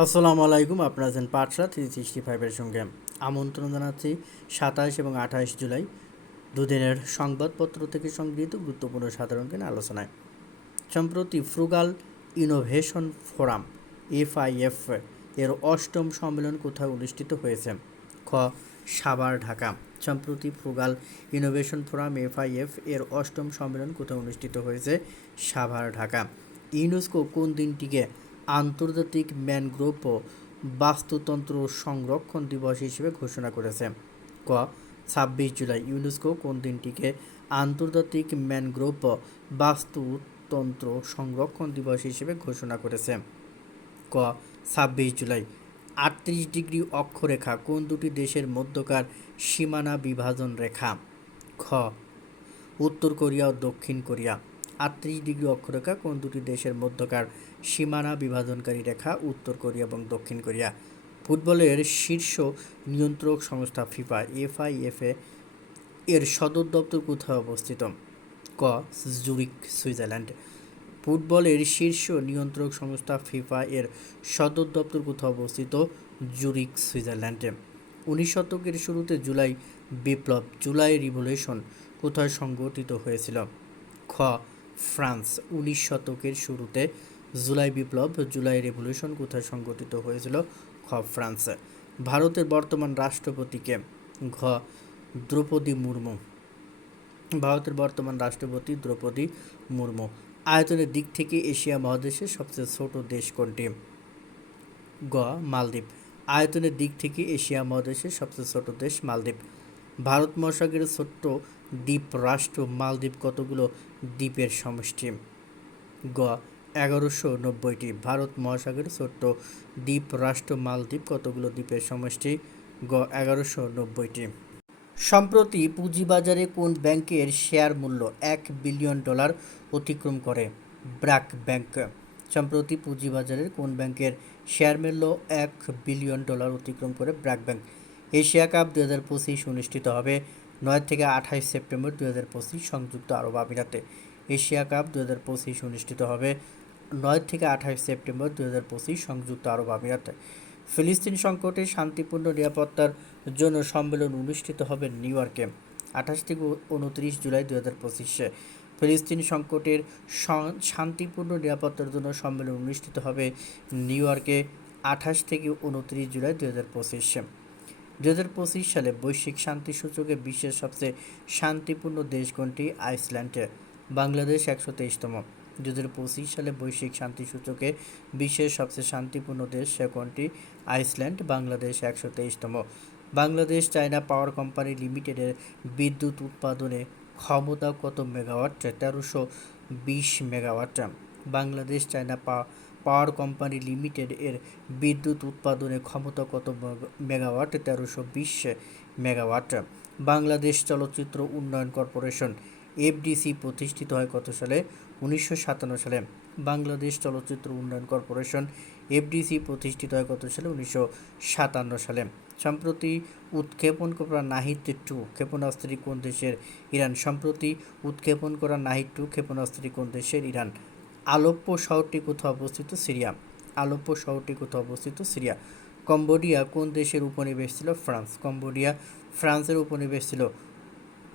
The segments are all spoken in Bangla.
আসসালামু আলাইকুম, আপনারা আছেন পাটরা থ্রি সিক্সটি ফাইভের সঙ্গে। আমন্ত্রণ জানাচ্ছি সাতাশ এবং আঠাশ জুলাই দুদিনের সংবাদপত্র থেকে সংগৃহীত গুরুত্বপূর্ণ সাধারণ আলোচনায়। সম্প্রতি ফ্রুগাল ইনোভেশন ফোরাম, এফআইএফ, এর অষ্টম সম্মেলন কোথায় অনুষ্ঠিত হয়েছে? খ, সাভার, ঢাকা। সম্প্রতি ফ্রুগাল ইনোভেশন ফোরাম, এফআইএফ, এর অষ্টম সম্মেলন কোথায় অনুষ্ঠিত হয়েছে? সাভার, ঢাকা। ইউনেস্কো কোন দিনটিকে আন্তর্জাতিক ম্যানগ্রোভ বাস্তুতন্ত্র সংরক্ষণ দিবস হিসেবে ঘোষণা করেছে। ক, ছাব্বিশ জুলাই ইউনেস্কো কোন দিনটিকে আন্তর্জাতিক ম্যানগ্রোভ বাস্তুতন্ত্র সংরক্ষণ দিবস হিসেবে ঘোষণা করেছে? ক, ছাব্বিশ জুলাই আটত্রিশ ডিগ্রি অক্ষরেখা কোন দুটি দেশের মধ্যকার সীমানা বিভাজন রেখা? খ, উত্তর কোরিয়া ও দক্ষিণ কোরিয়া। আটত্রিশ ডিগ্রি অক্ষরেখা কোন দুটি দেশের মধ্যকার সীমানা বিভাজনকারী রেখা উত্তর কোরিয়া এবং দক্ষিণ কোরিয়া? ফুটবলের শীর্ষ নিয়ন্ত্রক সংস্থা ফিফা, এফআইএফএ এর সদর দপ্তর কোথায় অবস্থিত? ক. Zurich Switzerland. ফুটবলের শীর্ষ নিয়ন্ত্রক সংস্থা ফিফা এর সদর দপ্তর কোথায় অবস্থিত? জুরিক সুইজারল্যান্ডে। উনিশ শতকের শুরুতে জুলাই বিপ্লব, জুলাই রিভলিউশন কোথায় সংগঠিত হয়েছিল? খ. ফ্রান্স উনিশ শতকের শুরুতে জুলাই বিপ্লব, জুলাই রেভলিউশন কোথায় সংগঠিত হয়েছিল? খ ফ্রান্স। ভারতের বর্তমান রাষ্ট্রপতিকে ঘ, দ্রৌপদী মুর্মু। ভারতের বর্তমান রাষ্ট্রপতি দ্রৌপদী মুর্মু। আয়তনের দিক থেকে এশিয়া মহাদেশের সবচেয়ে ছোট দেশ কোনটি? গ, মালদ্বীপ। আয়তনের দিক থেকে এশিয়া মহাদেশের সবচেয়ে ছোট দেশ মালদ্বীপ। ভারত মহাসাগরের ছোট্ট দ্বীপ রাষ্ট্র মালদ্বীপ কতগুলো দ্বীপের সমষ্টি? গ, এগারোশো নব্বইটি। ভারত মহাসাগরের ছোট্ট দ্বীপ রাষ্ট্র মালদ্বীপ কতগুলো দ্বীপের সমষ্টি? গ, এগারোশো নব্বইটি। সম্প্রতি পুঁজিবাজারে কোন ব্যাংকের শেয়ার মূল্য এক বিলিয়ন ডলার অতিক্রম করে? ব্র্যাক ব্যাংক। সম্প্রতি পুঁজিবাজারের কোন ব্যাংকের শেয়ার মূল্য এক বিলিয়ন ডলার অতিক্রম করে ব্র্যাক ব্যাংক? এশিয়া কাপ দু হাজার পঁচিশ অনুষ্ঠিত হবে। নয় থেকে আঠাশ সেপ্টেম্বর দু হাজার পঁচিশ সংযুক্ত আরব আমিরাতে। এশিয়া কাপ দু হাজার পঁচিশ অনুষ্ঠিত হবে নয় থেকে আঠাইশ সেপ্টেম্বর দু হাজার পঁচিশ সংযুক্ত আরব আমিরাতে। ফিলিস্তিন সংকটে শান্তিপূর্ণ নিরাপত্তার জন্য সম্মেলন অনুষ্ঠিত হবে নিউ ইয়র্কে, আঠাশ থেকে উনত্রিশ জুলাই দু হাজার পঁচিশে। ফিলিস্তিন সংকটের শান্তিপূর্ণ নিরাপত্তার জন্য সম্মেলন অনুষ্ঠিত হবে নিউ ইয়র্কে, আঠাশ থেকে উনত্রিশ জুলাই দু হাজার পঁচিশে। দু হাজার পঁচিশ সালে বৈশ্বিক শান্তি সূচকে বিশ্বের সবচেয়ে শান্তিপূর্ণ দেশ কোনটি? আইসল্যান্ডে বাংলাদেশ একশো তেইশতম। দু হাজার পঁচিশ সালে বৈশ্বিক শান্তি সূচকে বিশ্বের সবচেয়ে শান্তিপূর্ণ দেশ সে কোনটি? আইসল্যান্ড, বাংলাদেশ একশো তেইশতম। বাংলাদেশ, চায়না পাওয়ার কোম্পানি লিমিটেডের বিদ্যুৎ উৎপাদনে ক্ষমতা কত মেগাওয়াট? তেরোশো বিশ megawatt. Bangladesh, China Power Company Limited এর বিদ্যুৎ উৎপাদনে ক্ষমতা কত মেগাওয়াট? তেরোশো বিশ মেগাওয়াট। বাংলাদেশ চলচ্চিত্র উন্নয়ন কর্পোরেশন, এফডিসি, প্রতিষ্ঠিত হয় কত সালে? উনিশশো সাতান্ন সালে। বাংলাদেশ চলচ্চিত্র উন্নয়ন কর্পোরেশন, এফডিসি, প্রতিষ্ঠিত হয় কত সালে? উনিশশো সাতান্ন সালে। সম্প্রতি উৎক্ষেপণ করা নাহিদ টু ক্ষেপণাস্ত্রী কোন দেশের ইরান? সম্প্রতি উৎক্ষেপণ করা নাহিদ টু ক্ষেপণাস্ত্রী কোন দেশের ইরান? আলোপ্য শহরটি কোথাও অবস্থিত? সিরিয়া। আলোপ্য শহরটি কোথাও অবস্থিত? সিরিয়া। কম্বোডিয়া কোন দেশের উপনিবেশ ছিল? ফ্রান্স। কম্বোডিয়া ফ্রান্সের উপনিবেশ ছিল।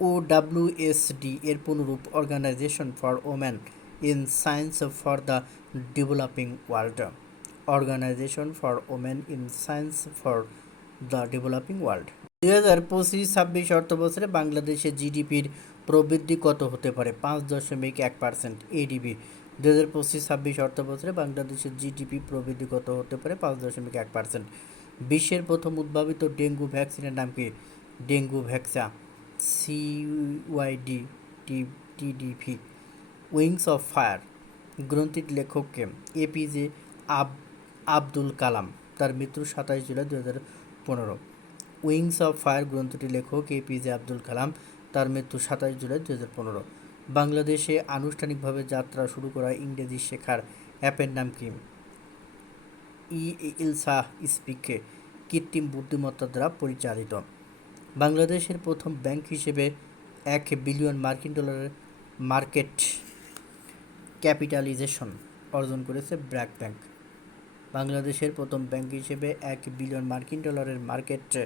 ও ডাব্লিউএসডি এর পুনরূপ Organization for Woman in Science for the Developing World. Organization for Women in Science for the Developing World. দুই হাজার পঁচিশ ছাব্বিশ অর্থ বছরে বাংলাদেশের জিডিপির প্রবৃদ্ধি কত হতে পারে? পাঁচ দশমিক এক পার্সেন্ট। এডিবি দু হাজার পঁচিশ, ছাব্বিশ অর্থ বছরে বাংলাদেশের জিডিপি প্রবৃদ্ধি কত হতে পারে? পাঁচ দশমিক এক পার্সেন্ট। বিশ্বের প্রথম উদ্ভাবিত ডেঙ্গু ভ্যাকসিনের নাম কি? Dengvaxia C Y D T T D V Wings of Fire. গ্রন্থির লেখককে এপিজে আব, আব্দুল কালাম। তার মৃত্যু সাতাশ জুলাই দু হাজার পনেরো। উইংস অফ ফায়ার গ্রন্থটির লেখক এপিজে আব্দুল কালাম। তার মৃত্যু সাতাশ জুলাই দু হাজার পনেরো। বাংলাদেশে আনুষ্ঠানিকভাবে যাত্রা শুরু করা ইংরেজি শেখার অ্যাপের নাম কি? ই ইলসা স্পিকে কৃত্রিম বুদ্ধিমত্তা দ্বারা পরিচালিত। বাংলাদেশের প্রথম ব্যাংক হিসেবে এক বিলিয়ন মার্কিন ডলারের মার্কেট ক্যাপিটালাইজেশন অর্জন করেছে ব্র্যাক ব্যাংক। বাংলাদেশের প্রথম ব্যাংক হিসেবে এক বিলিয়ন মার্কিন ডলারের মার্কেট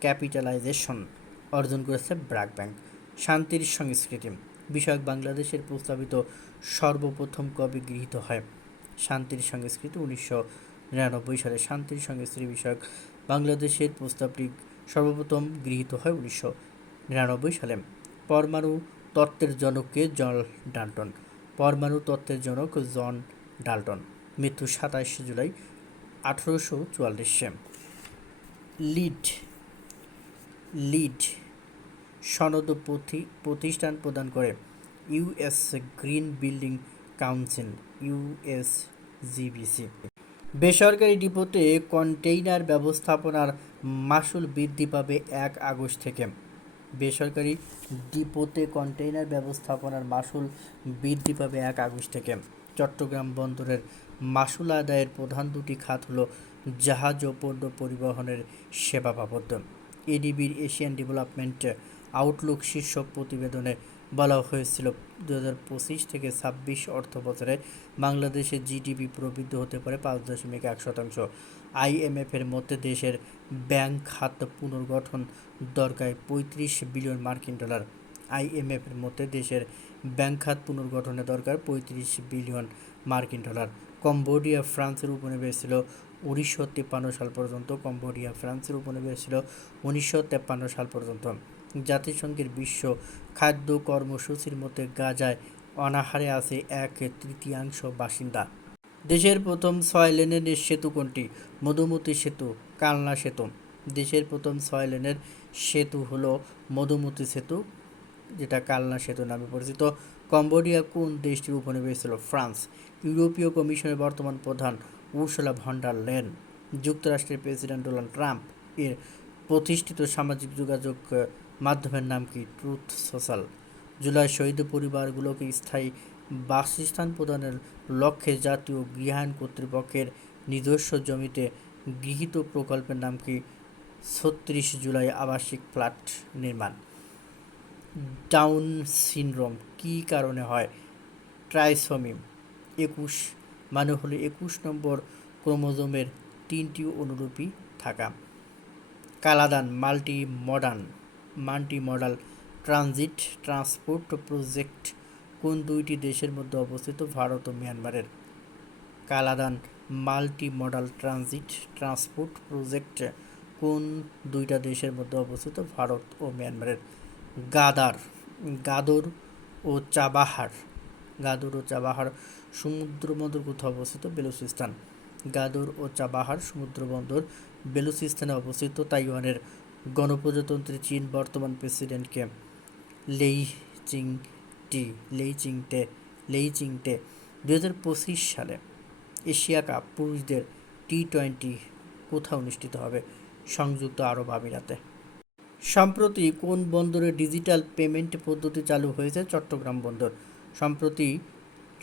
ক্যাপিটালাইজেশন অর্জন করেছে ব্র্যাক ব্যাংক। শান্তির সংস্কৃতি। বিষয়ক বাংলাদেশের প্রস্তাবিত সর্বপ্রথম কবে গৃহীত হয়? শান্তির সংস্কৃতি উনিশশো নিরানব্বই সালে শান্তির সংস্কৃতি বিষয়ক বাংলাদেশের প্রস্তাবটি সর্বপ্রথম গৃহীত হয় উনিশশো নিরানব্বই সালে। পরমাণু তত্ত্বের জনককে জন ডাল্টন। পরমাণু তত্ত্বের জনক জন ডাল্টন। মৃত্যু সাতাশ জুলাই আঠেরোশো চুয়াল্লিশে। লিড লিড সনদ প্রতি- প্রতিষ্ঠান প্রদান করে। U S Green Building Council U S G B C বেসরকারি ডিপোতে কন্টেইনার ব্যবস্থাপনার মাসুল বৃদ্ধি পাবে এক আগস্ট থেকে। বেসরকারি ডিপোতে কন্টেইনার ব্যবস্থাপনার মাসুল বৃদ্ধি পাবে এক আগস্ট থেকে। চট্টগ্রাম বন্দরের মাসুল আদায়ের প্রধান দুটি খাত হলো জাহাজ ও পণ্য পরিবহনের সেবা বাবদ। এডিবির এশিয়ান ডেভেলপমেন্ট আউটলুক শীর্ষক প্রতিবেদনে বলা হয়েছিল দু হাজার পঁচিশ থেকে ছাব্বিশ অর্থ বছরে বাংলাদেশের জিডিপি প্রবৃদ্ধি হতে পারে পাঁচ দশমিক এক শতাংশ। আইএমএফের মধ্যে দেশের ব্যাংক খাত পুনর্গঠন দরকার পঁয়ত্রিশ বিলিয়ন মার্কিন ডলার। আইএমএফের মধ্যে দেশের ব্যাংক খাত পুনর্গঠনে দরকার পঁয়ত্রিশ বিলিয়ন মার্কিন ডলার। কম্বোডিয়া, ফ্রান্সের উপনিবেশ ছিল উনিশশো তিপ্পান্ন সাল পর্যন্ত। কম্বোডিয়া, ফ্রান্সের উপনিবেশ ছিল উনিশশো সাল পর্যন্ত। জাতিসংঘের বিশ্ব খাদ্য কর্মসূচির মধ্যে গাজায় অনাহারে আছে এক তৃতীয়াংশ বাসিন্দা। দেশের প্রথম ছয় লেনের সেতু কোনটি? মধুমতি সেতু, কালনা সেতু। দেশের প্রথম ছয় লেনের সেতু হলো মধুমতি সেতু, যেটা কালনা সেতু নামে পরিচিত। কম্বোডিয়া কোন দেশটির উপনিবেশ ছিল? ফ্রান্স। ইউরোপীয় কমিশনের বর্তমান প্রধান উর্সুলা ভন্ডার লেন। যুক্তরাষ্ট্রের প্রেসিডেন্ট ডোনাল্ড ট্রাম্প এর প্রতিষ্ঠিত সামাজিক যোগাযোগ মাধ্যমের নাম কি? ট্রুথ সোশ্যাল জুলাই শহীদ পরিবারগুলোকে স্থায়ী বাসস্থান প্রদানের লক্ষ্যে জাতীয় গৃহায়ণ কর্তৃপক্ষের নিজস্ব জমিতে গৃহীত প্রকল্পের নাম কি? ছত্রিশ জুলাই আবাসিক ফ্ল্যাট নির্মাণ। ডাউন সিনড্রোম কী কারণে হয়? ট্রাইসোমি একুশ। মানে হলো একুশ নম্বর ক্রোমোজোমের তিনটি অনুরূপী থাকা। Kaladan multi modern multi modal transit transport project কোন দুইটি দেশের মধ্যে অবস্থিত? ভারত ও মিয়ানমারের। Kaladan multi modal transit transport project কোন দুইটা দেশের মধ্যে অবস্থিত? ভারত ও মিয়ানমারের। গাদার, গাদর ও চাবাহার। গাদর ও চাবাহার সমুদ্র বন্দর কোথাও অবস্থিত? বেলুচিস্তান। গাদর ও চাবাহার সমুদ্র বন্দর বেলুচিস্তানে অবস্থিত তাইওয়ানের গণপ্রজাতন্ত্রী চীন বর্তমান প্রেসিডেন্টকে লেই চিং টি, লেই চিংটে লেই চিংটে দু হাজার পঁচিশ সালে এশিয়া কাপ পুরুষদের টি টোয়েন্টি কোথাও অনুষ্ঠিত হবে সংযুক্ত আরব আমিরাতে। সম্প্রতি কোন বন্দরে ডিজিটাল পেমেন্ট পদ্ধতি চালু হয়েছে চট্টগ্রাম বন্দর? সম্প্রতি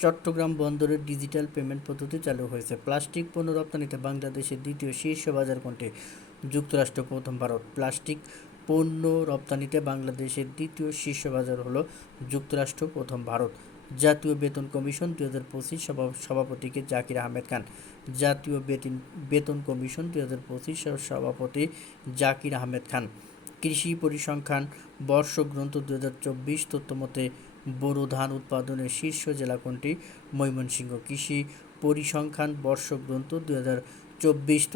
চট্টগ্রাম বন্দরের ডিজিটাল পেমেন্ট পদ্ধতি চালু হয়েছে। প্লাস্টিক পণ্য রপ্তানিতে বাংলাদেশের দ্বিতীয় শীর্ষ বাজার কোনটি? যুক্তরাষ্ট্র প্রথম ভারত। প্লাস্টিক পণ্য রপ্তানিতে বাংলাদেশের দ্বিতীয় শীর্ষ বাজার হলো যুক্তরাষ্ট্র প্রথম ভারত। জাতীয় বেতন কমিশন দুই হাজার পঁচিশ সভাপতিকে জাকির আহমেদ খান। জাতীয় বেতন বেতন কমিশন দুই হাজার পঁচিশ সভাপতি জাকির আহমেদ খান। কৃষি পরিসংখ্যান বর্ষগ্রন্থ দু হাজার চব্বিশ তথ্যমতে বোরো ধান উৎপাদনের শীর্ষ জেলা কোনটি? ময়মনসিংহ কৃষি পরিসংখ্যান বর্ষগ্রন্থ দু হাজার চব্বিশ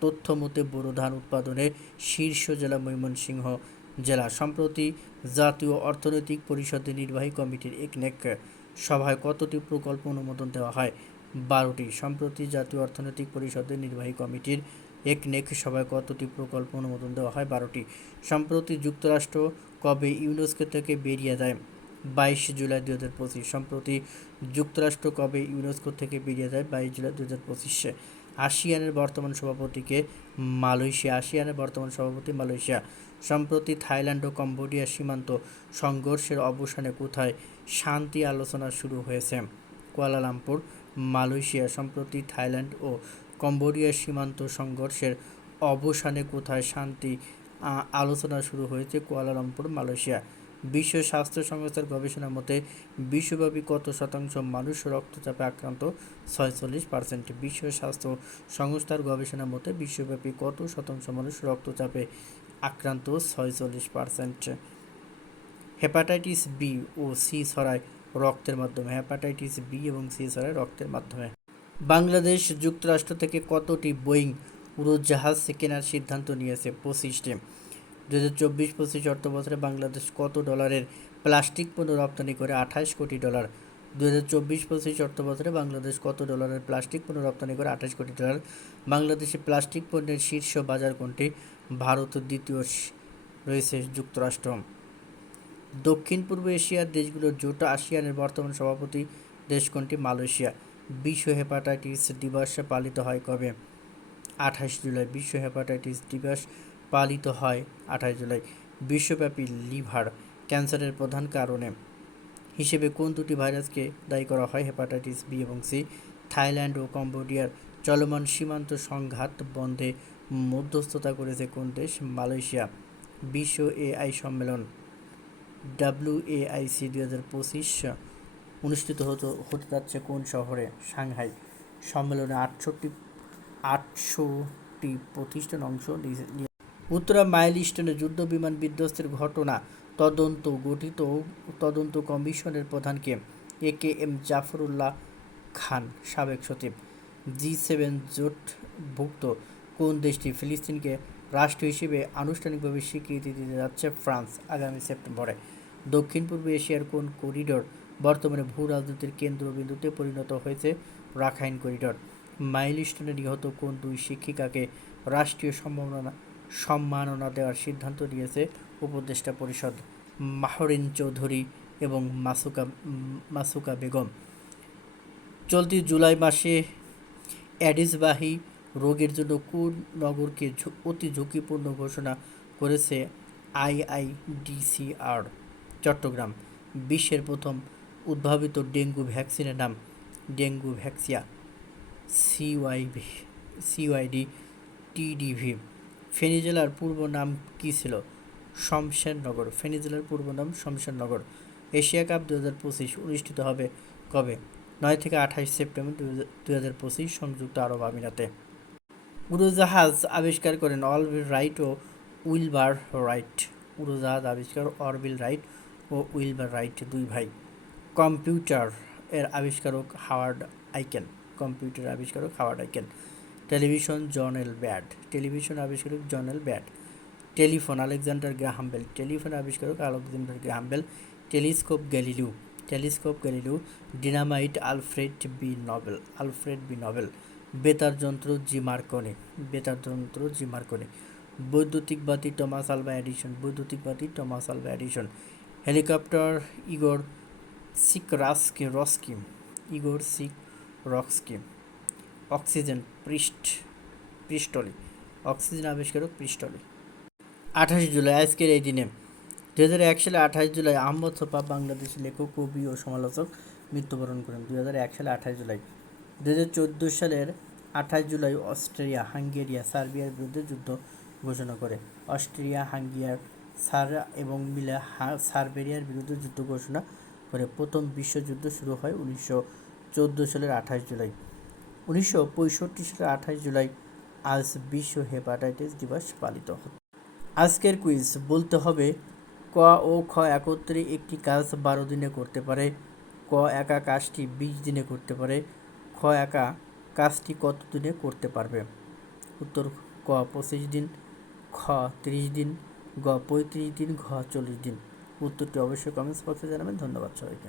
তথ্যমতে বোরো ধান উৎপাদনে শীর্ষ জেলা ময়মনসিংহ জেলা। সম্প্রতি জাতীয় অর্থনৈতিক পরিষদের নির্বাহী কমিটির একনেক সভায় কতটি প্রকল্প অনুমোদন দেওয়া হয়? বারোটি। সম্প্রতি জাতীয় অর্থনৈতিক পরিষদের নির্বাহী কমিটির একনেক সভায় কতটি প্রকল্প অনুমোদন দেওয়া হয়? বারোটি। সম্প্রতি যুক্তরাষ্ট্র কবে ইউনেস্কো থেকে বেরিয়ে যায়? বাইশ জুলাই দু হাজার পঁচিশ। সম্প্রতি যুক্তরাষ্ট্র কবে ইউনেস্কো থেকে বেরিয়ে যায় বাইশ জুলাই দু হাজার পঁচিশে? আসিয়ানের বর্তমান সভাপতিকে মালয়েশিয়া। আসিয়ানের বর্তমান সভাপতি মালয়েশিয়া। সম্প্রতি থাইল্যান্ড ও কম্বোডিয়া সীমান্ত সংঘর্ষের অবসানে কোথায় শান্তি আলোচনা শুরু হয়েছে? Kuala Lumpur, Malaysia. সম্প্রতি থাইল্যান্ড ও কম্বোডিয়ার সীমান্ত সংঘর্ষের অবসানে কোথায় শান্তি আলোচনা শুরু হয়েছে কুয়ালালামপুর, মালয়েশিয়া। বিশ্ব স্বাস্থ্য সংস্থার গবেষণা মতে, বিশ্বব্যাপী কত শতাংশ মানুষ রক্তচাপে আক্রান্ত? ছয়চল্লিশ পার্সেন্ট বিশ্ব স্বাস্থ্য সংস্থার গবেষণা মতে, বিশ্বব্যাপী কত শতাংশ মানুষ রক্তচাপে আক্রান্ত? ছয়চল্লিশ পার্সেন্ট হেপাটাইটিস বি ও সি ছড়ায় রক্তের মাধ্যমে। হেপাটাইটিস বি এবং সি ছড়ায় রক্তের মাধ্যমে। বাংলাদেশ যুক্তরাষ্ট্র থেকে কতটি বোয়িং উড়োজাহাজ কেনার সিদ্ধান্ত নিয়েছে? পঁচিশটি। দু হাজার চব্বিশ পঁচিশ অর্থ বছরে বাংলাদেশ কত ডলারের প্লাস্টিক পণ্য রপ্তানি করে? আঠাশ কোটি ডলার। দু হাজার চব্বিশ পঁচিশ অর্থ বছরে বাংলাদেশ কত ডলারের প্লাস্টিক পণ্য রপ্তানি করে? আঠাশ কোটি ডলার। বাংলাদেশে প্লাস্টিক পণ্যের শীর্ষ বাজার কোনটি? ভারত দ্বিতীয় রয়েছে যুক্তরাষ্ট্র। দক্ষিণ পূর্ব এশিয়ার দেশগুলোর জোট আসিয়ানের বর্তমান সভাপতি দেশ কোনটি? মালয়েশিয়া। বিশ্ব হেপাটাইটিস দিবস পালিত হয় কবে? আঠাশ জুলাই। বিশ্ব হেপাটাইটিস দিবস পালিত হয় আঠাশ জুলাই। বিশ্বব্যাপী লিভার ক্যান্সারের প্রধান কারণে হিসেবে কোন দুটি ভাইরাসকে দায়ী করা হয়? হেপাটাইটিস বি এবং সি। থাইল্যান্ড ও কম্বোডিয়ার চলমান সীমান্ত সংঘাত বন্ধে মধ্যস্থতা করেছে কোন দেশ? মালয়েশিয়া। বিশ্ব এআই সম্মেলন ডাব্লিউএআইসি দুই হাজার পঁচিশ অনুষ্ঠিত হতো, হতে যাচ্ছে কোন শহরে? সাংহাই। সম্মেলনে আটষট্টি আটশোটি প্রতিষ্ঠান অংশ উত্তরা মাইল স্টোনে যুদ্ধ বিমান বিধ্বস্তের ঘটনা তদন্ত গঠিত তদন্ত কমিশনের প্রধানকে এ কে এম জাফরুল্লাহ খান, সাবেক সচিব। জি সেভেন জোটভুক্ত কোন দেশটি? ফিলিস্তিনকে রাষ্ট্র হিসেবে আনুষ্ঠানিকভাবে স্বীকৃতি দিতে যাচ্ছে ফ্রান্স আগামী সেপ্টেম্বরে। দক্ষিণ পূর্ব এশিয়ার কোন করিডোর বর্তমানে ভূ রাজনীতির কেন্দ্রবিন্দুতে পরিণত হয়েছে? Rakhine corridor. মাইলস্টোনে নিহত কোন দুই শিক্ষিকাকে রাষ্ট্রীয় সম্মাননা সম্মাননা দেওয়ার সিদ্ধান্ত নিয়েছে উপদেষ্টা পরিষদ মাহরিন চৌধুরী এবং মাসুকা মাসুকা বেগম। চলতি জুলাই মাসে অ্যাডিসবাহী রোগের জন্য কোন নগরকে অতি ঝুঁকিপূর্ণ ঘোষণা করেছে আইআইডিসিআর? চট্টগ্রাম, বিশ্বের প্রথম উদ্ভাবিত ডেঙ্গু ভ্যাকসিনের নাম ডেঙ্গু ভ্যাক্সিয়া, সিওয়াইভি, সিওয়াইডি, টিডিভি। ফেনী জেলার পূর্ব নাম কী ছিল? শমশেরনগর। ফেনী জেলার পূর্ব নাম শমশেরনগর। এশিয়া কাপ দু হাজার পঁচিশ অনুষ্ঠিত হবে কবে? নয় থেকে আঠাশ সেপ্টেম্বর দু হাজার পঁচিশ সংযুক্ত আরব আমিরাতে। উড়োজাহাজ আবিষ্কার করেন অলভিল রাইট ও উইলবার রাইট। উড়োজাহাজ আবিষ্কার অরবিল রাইট ও উইলবার রাইট দুই ভাই। কম্পিউটার এর আবিষ্কারক হাওয়ার্ড আইকেন। কম্পিউটার আবিষ্কারক Howard Aiken. Television John L Baird television আবিষ্কারক John L Baird telephone Alexander Graham Bell, telephone আবিষ্কারক Alexander Graham Bell, telescope Galileo telescope Galileo dynamite Alfred B Nobel, Alfred B Nobel, বেতার যন্ত্র জি মার্কনি, বেতার যন্ত্র জি মার্কনি, বৈদ্যুতিক বাতি টমাস আলভা এডিশন, বৈদ্যুতিক বাতি Thomas Alva Edison, helicopter Igor Sikorsky রস্কি Igor Sikorsky oxygen পৃষ্ঠ, পৃষ্ঠলি, অক্সিজেন আবিষ্কারক পৃষ্ঠলি। আঠাশ জুলাই, আজকের এই দিনে। দু হাজার এক সালে আঠাশ জুলাই, আহমদ সোপা বাংলাদেশের লেখক, কবি ও সমালোচক মৃত্যুবরণ করেন দু হাজার এক সালে আঠাশ জুলাই। দু হাজার চোদ্দ সালের আঠাশ জুলাই অস্ট্রেলিয়া হাঙ্গেরিয়া, সার্বিয়ার বিরুদ্ধে যুদ্ধ ঘোষণা করে। অস্ট্রিয়া হাঙ্গিয়ার সার এবং মিলে সার্বেরিয়ার বিরুদ্ধে যুদ্ধ ঘোষণা করে। প্রথম বিশ্বযুদ্ধ শুরু হয় উনিশশো চোদ্দ সালের আঠাশ জুলাই। উনিশশো পঁয়ষট্টি সালের আঠাশ জুলাই আজ বিশ্ব হেপাটাইটিস দিবস পালিত আজকের কুইজ বলতে হবে, ক ও খ একত্রে একটি কাজ বারো দিনে করতে পারে, ক একা কাজটি বিশ দিনে করতে পারে, খ একা কাজটি কত দিনে করতে পারবে? উত্তর, ক পঁচিশ দিন, খ তিরিশ দিন, গ পঁয়ত্রিশ দিন, ঘ চল্লিশ দিন। উত্তরটি অবশ্যই কমেন্টস বক্সে জানাবেন। ধন্যবাদ সবাইকে।